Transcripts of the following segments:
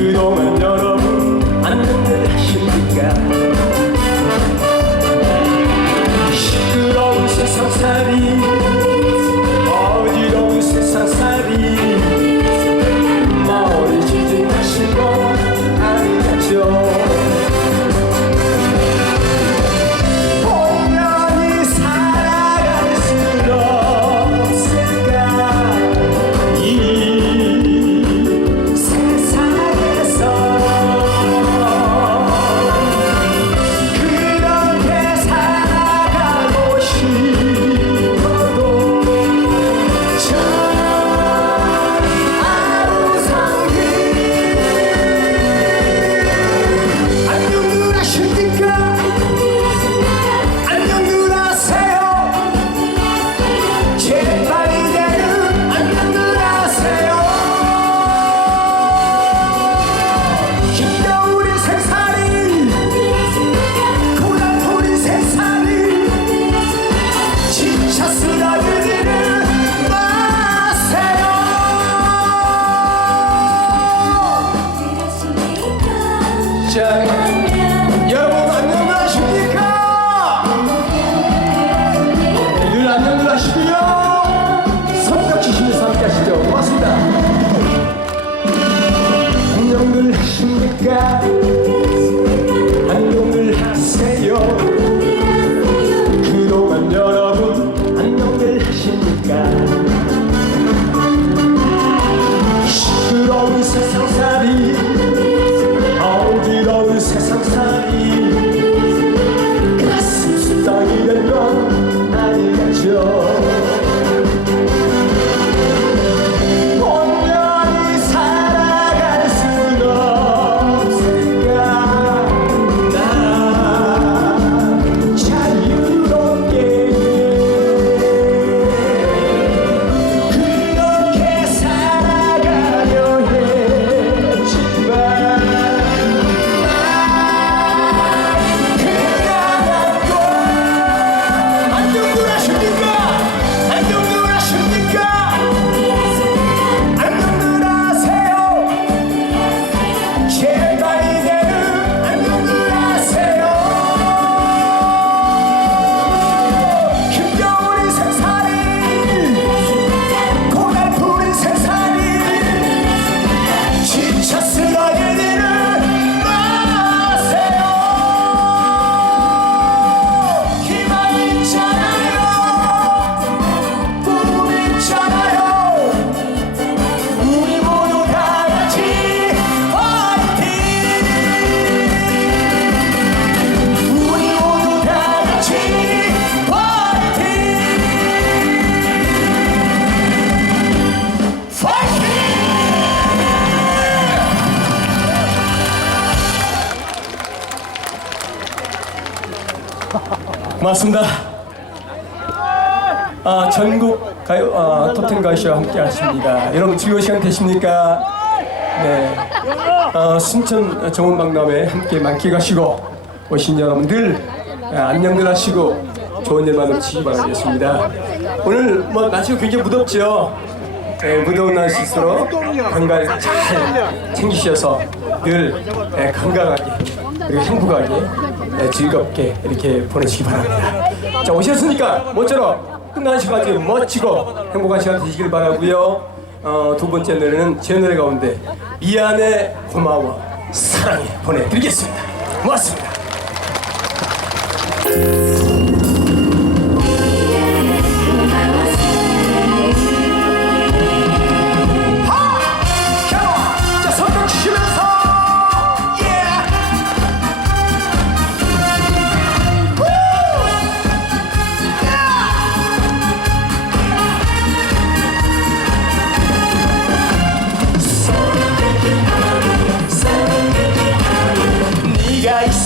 그동안 여러 고맙습니다. 아, 전국 가요 아, 톱텐 가요쇼와 함께 하십니다. 여러분 즐거운 시간 되십니까? 네. 어, 순천 정원박람회 함께 만끽하시고 오신 여러분들 아, 안녕들 하시고 좋은 일만 넘치기 바라겠습니다. 오늘 뭐 날씨가 굉장히 무덥죠? 네, 무더운 날씨일수록 건강 잘 챙기셔서 늘 네, 건강하게 그리고 행복하게 네, 즐겁게 이렇게 보내시기 바랍니다. 자 오셨으니까 모처럼 끝난 시간까지 멋지고 행복한 시간 되시길 바라고요. 어, 두 번째 노래는 제 노래 가운데 미안해 고마워 사랑해 보내드리겠습니다. 고맙습니다.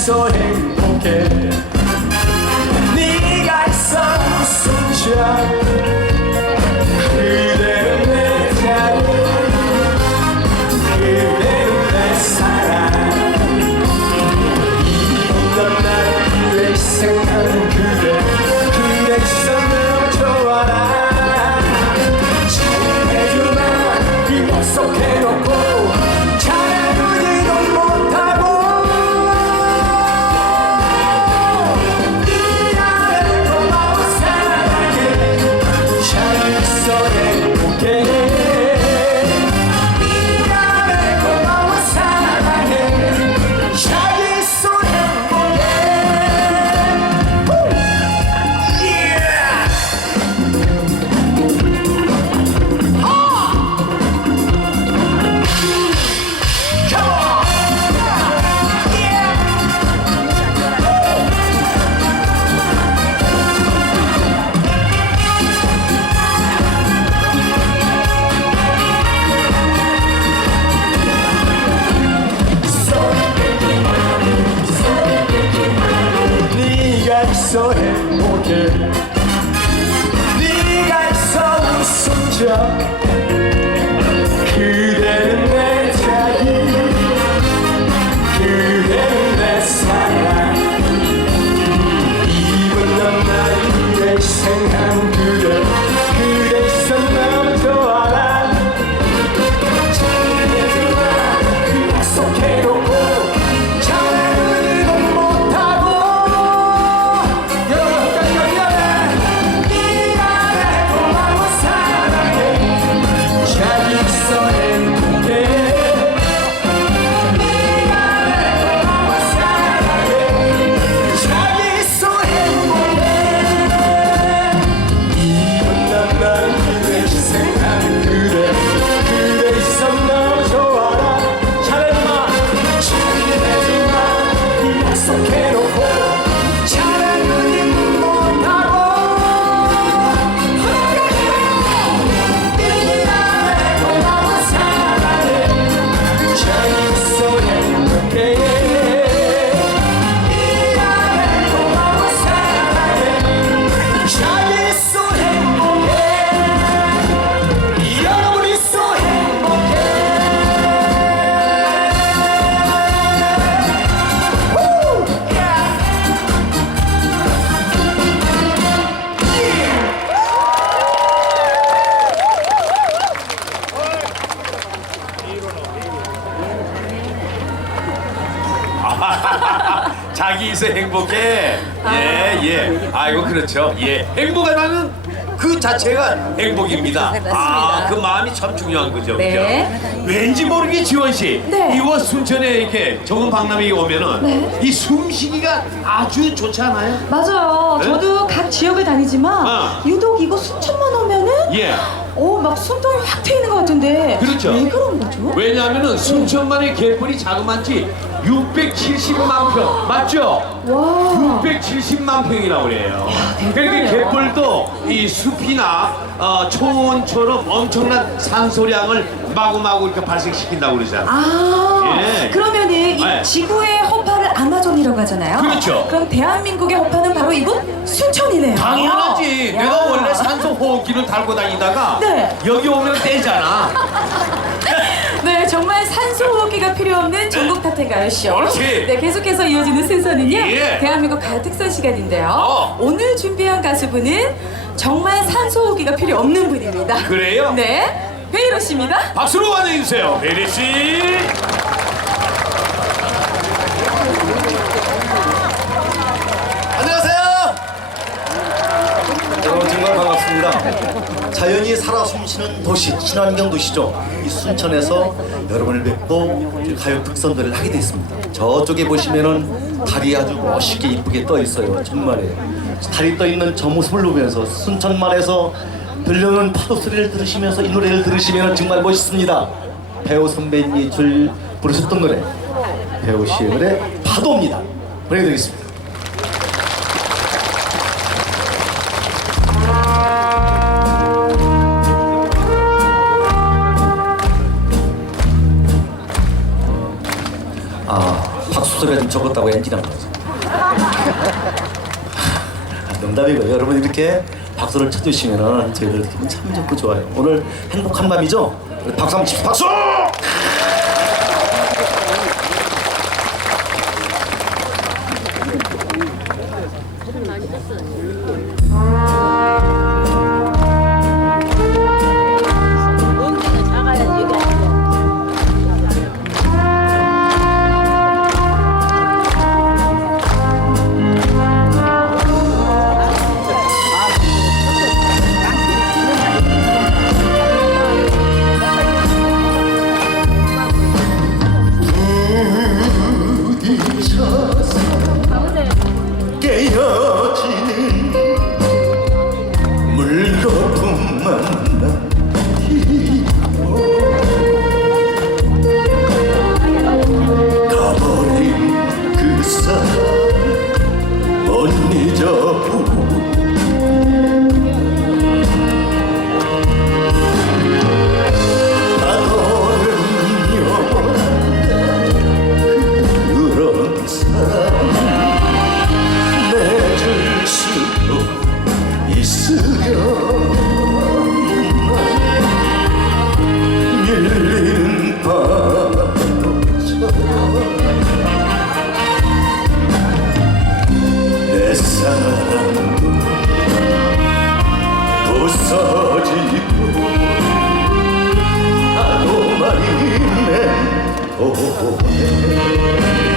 네가 있어 행복해 행 자기 있어 행복해. 예, 예. 아이고, 그렇죠. 예. 행복하다는 그 자체가 행복입니다. 네. 아, 그 마음이 참 중요한 거죠. 네. 그죠? 왠지 모르게 지원 씨. 네. 이곳 순천에 이렇게 정은 박람회 오면은 네. 이 숨쉬기가 아주 좋지 않아요? 맞아요. 네? 저도 각 지역을 다니지만 어. 유독 이거 순천만 오면은 예. 오, 막 숨통이 확 트이는 것 같은데 그렇죠. 왜 그런 거죠? 왜냐하면은 순천만의 개뿔이 자그만치 670만 평 맞죠? 와. 670만 평이라고 그래요. 그러니까 대단해요. 개뿔도 이 숲이나 어, 초원처럼 엄청난 산소량을 마구마구 이렇게 발생시킨다고 그러잖아요. 아, 예. 그러면은 이 네. 지구의 허파를 아마존이라고 하잖아요. 그렇죠. 그럼 대한민국의 허파는 바로 이곳 순천이네요. 당연하지. 야. 내가 원래 산소 호흡기를 달고 다니다가 네. 여기 오면 떼잖아. 네, 정말 산소 호흡기가 필요 없는 전국 탑텐 가요쇼. 그렇지. 네, 계속해서 이어지는 순서는요. 예. 대한민국 가요 특선 시간인데요. 어. 오늘 준비한 가수분은 정말 산소 호흡기가 필요 없는 분입니다. 그래요? 네, 베이로 씨입니다. 박수로 환영해 주세요, 베리 씨. 안녕하세요. 여러분 정말 반갑습니다. 자연이 살아 숨쉬는 도시, 친환경 도시죠. 이 순천에서 여러분을 뵙고 가요 특선들을 하게 됐습니다. 저쪽에 보시면은 달이 아주 멋있게 이쁘게 떠 있어요. 정말이에요. 달이 떠 있는 저 모습을 보면서 순천만에서 들려오는 파도 소리를 들으시면서 이 노래를 들으시면 정말 멋있습니다. 배우 선배님이 줄 부르셨던 노래 배우 씨의 노래 파도입니다. 보내드리겠습니다. 적었다고 엔진한 거죠. 농담이고요. 여러분 이렇게 박수를 쳐주시면 저희들 기분 참 좋고 좋아요. 오늘 행복한 밤이죠? 박수 한번 칩시다. 박수! Tchau.